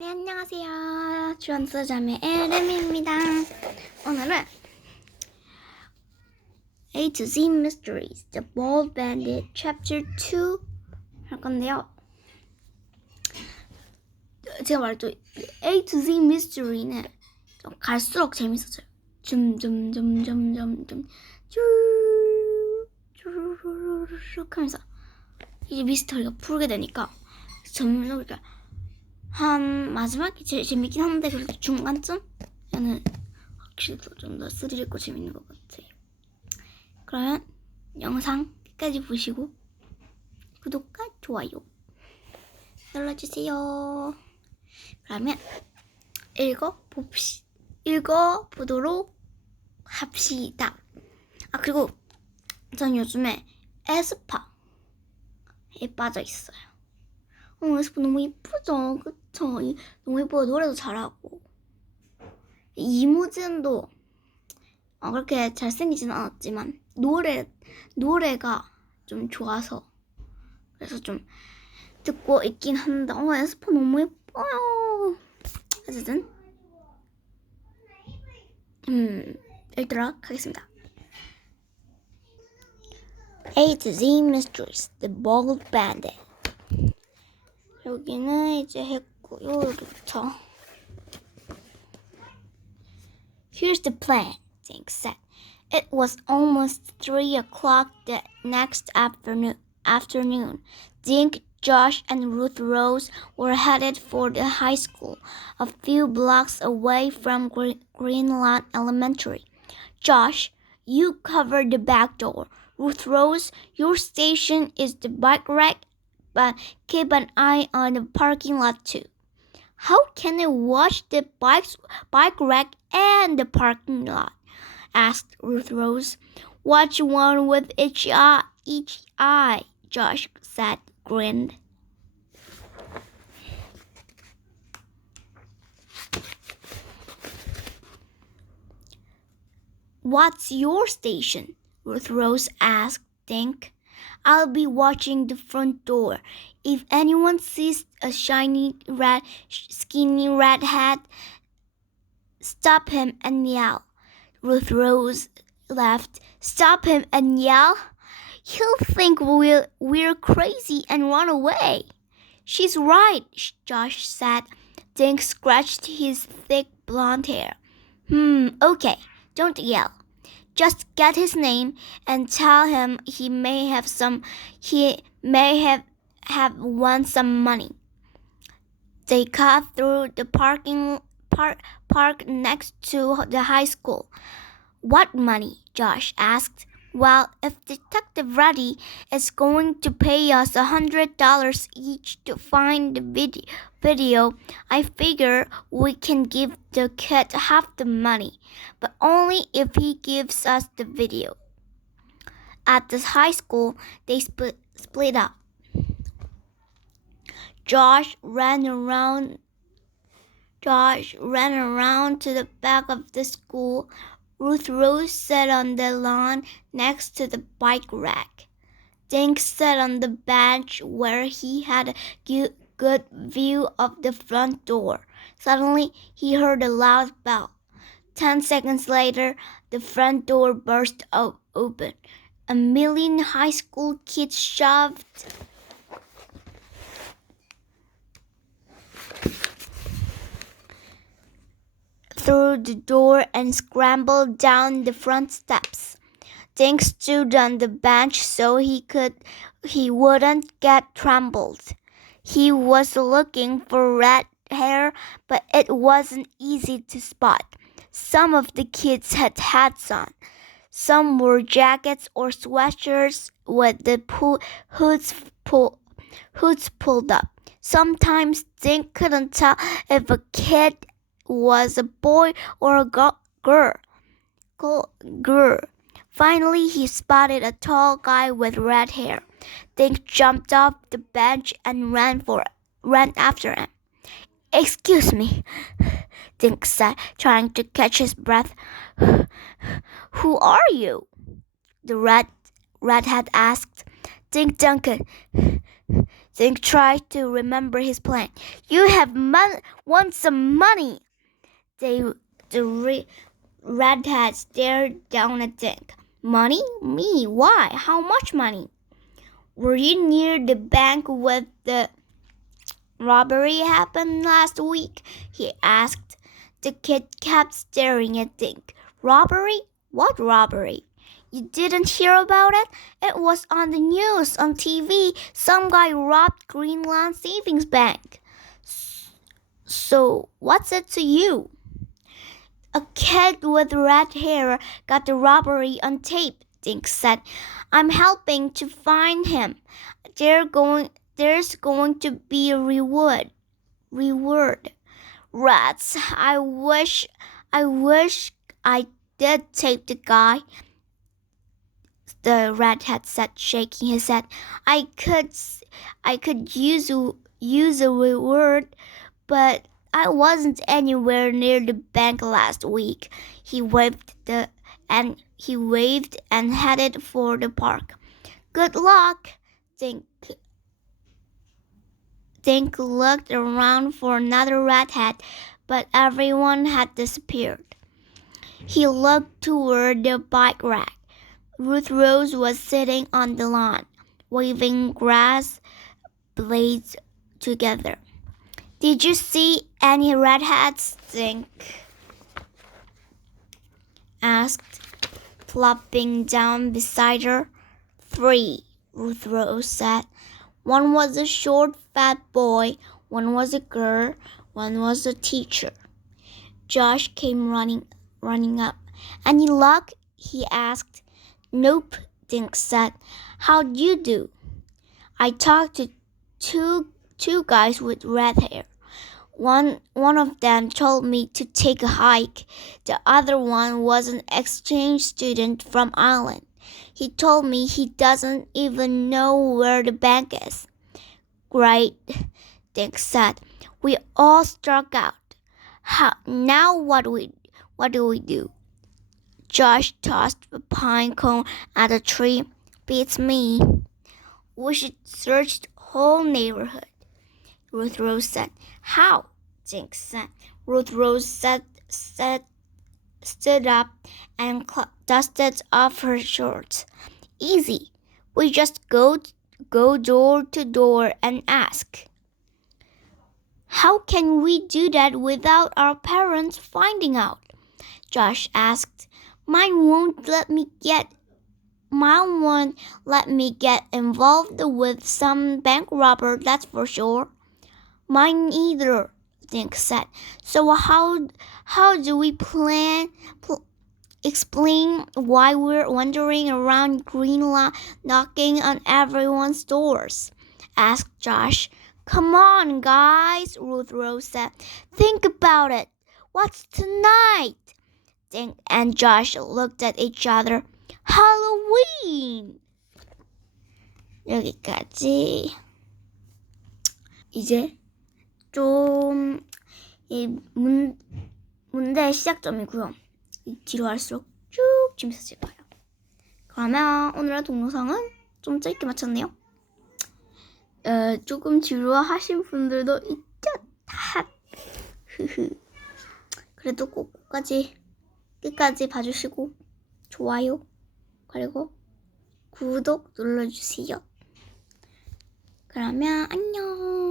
네, 안녕하세요. 주원스자매 에르미입니다. 오늘은 AtoZ Mysteries, The Bald Bandit, chapter 2 할 건데요. 제가 말했죠. AtoZ Mystery는 좀 갈수록 재밌어져요. 쭉 하면서 이제 미스터리가 풀게 되니까 점점 한 마지막이 제일 재밌긴 한데 그래도 중간쯤에는 확실히 좀 더 스릴 있고 재밌는 것 같아요. 그러면 영상 끝까지 보시고 구독과 좋아요 눌러주세요. 그러면 읽어보도록 합시다. 그리고 전 요즘에 에스파에 빠져 있어요. 에스파 너무 이쁘죠? 그쵸? 너무 이쁘고 노래도 잘하고 이무진도 그렇게 잘생기진 않았지만 노래가 좀 좋아서 그래서 좀 듣고 있긴 한데 에스파 너무 예뻐요. 어쨌든 읽도록 하겠습니다. AtoZ Mysteries, The Bald Bandit. 여기는 이제 했고요. 여기부터. Here's the plan, Dink said. It was almost 3 o'clock the next afternoon. Dink, Josh, and Ruth Rose were headed for the high school, a few blocks away from Greenlawn Elementary. Josh, you cover the back door. Ruth Rose, your station is the bike rack, but keep an eye on the parking lot too. How can I watch the bike rack and the parking lot? Asked Ruth Rose. Watch one with each eye, Josh said, grinned. What's your station? Ruth Rose asked Dink. I'll be watching the front door. If anyone sees a skinny redhead, stop him and yell. Ruth Rose laughed. Stop him and yell? He'll think we're crazy and run away. She's right, Josh said. Dink scratched his thick blonde hair. Okay, don't yell. Just get his name and tell him he may have won some money. They cut through the park next to the high school. What money? Josh asked. Well, if Detective Reddy is going to pay us $100 each to find the video, I figure we can give the kid half the money, but only if he gives us the video. At the high school, they split up. Josh ran around to the back of the school. Ruth Rose sat on the lawn next to the bike rack. Dink sat on the bench where he had a good view of the front door. Suddenly, he heard a loud bell. 10 seconds later, the front door burst open. A million high school kids shoved through the door and scrambled down the front steps. Dink stood on the bench so he wouldn't get trampled. He was looking for red hair, but it wasn't easy to spot. Some of the kids had hats on. Some wore jackets or sweatshirts with the hoods pulled up. Sometimes Dink couldn't tell if a kid was a boy or a girl. Finally, he spotted a tall guy with red hair. Dink jumped off the bench and ran after him. Excuse me, Dink said, trying to catch his breath. Who are you? The redhead asked. Dink Duncan, Dink tried to remember his plan. You have want some money. The redhead stared down at Dink. Money? Me? Why? How much money? Were you near the bank with the robbery happened last week? He asked. The kid kept staring at Dink. Robbery? What robbery? You didn't hear about it? It was on the news, on TV. Some guy robbed Greenland Savings Bank. So, what's it to you? A kid with red hair got the robbery on tape, Dink said. I'm helping to find him. There's going to be a reward. Rats, I wish I did tape the guy. The redhead said, shaking his head. I could use a reward, but I wasn't anywhere near the bank last week. He waved and headed for the park. Good luck, Dink looked around for another redhead, but everyone had disappeared. He looked toward the bike rack. Ruth Rose was sitting on the lawn, waving grass blades together. Did you see any redheads? Dink asked, plopping down beside her. 3, Ruth Rose said. One was a short, fat boy, one was a girl, one was a teacher. Josh came running up. Any luck? He asked. Nope, Dink said. How'd you do? I talked to two guys with red hair. One of them told me to take a hike. The other one was an exchange student from Ireland. He told me he doesn't even know where the bank is. Great, Dink said. We all struck out. Now what do we do? Josh tossed a pine cone at a tree. Beats me. We should search the whole neighborhood, Ruth Rose said. How? Dink said. Ruth Rose stood up and dusted off her shorts. Easy. We just go door to door and ask. How can we do that without our parents finding out? Josh asked. Mine won't let me get involved with some bank robber, that's for sure. Mine either, Dink said. So how do we explain why we're wandering around Greenland knocking on everyone's doors? Asked Josh. Come on, guys, Ruth Rose said. Think about it. What's tonight? Dink and Josh looked at each other. Halloween! 여기까지. 이제 좀 문제의 시작점이고요. 뒤로 갈수록 쭉 재밌어질 거예요. 그러면 오늘의 동영상은 좀 짧게 마쳤네요. 조금 지루하신 분들도 있죠. 그래도 끝까지 봐주시고 좋아요 그리고 구독 눌러주세요. 그러면 안녕.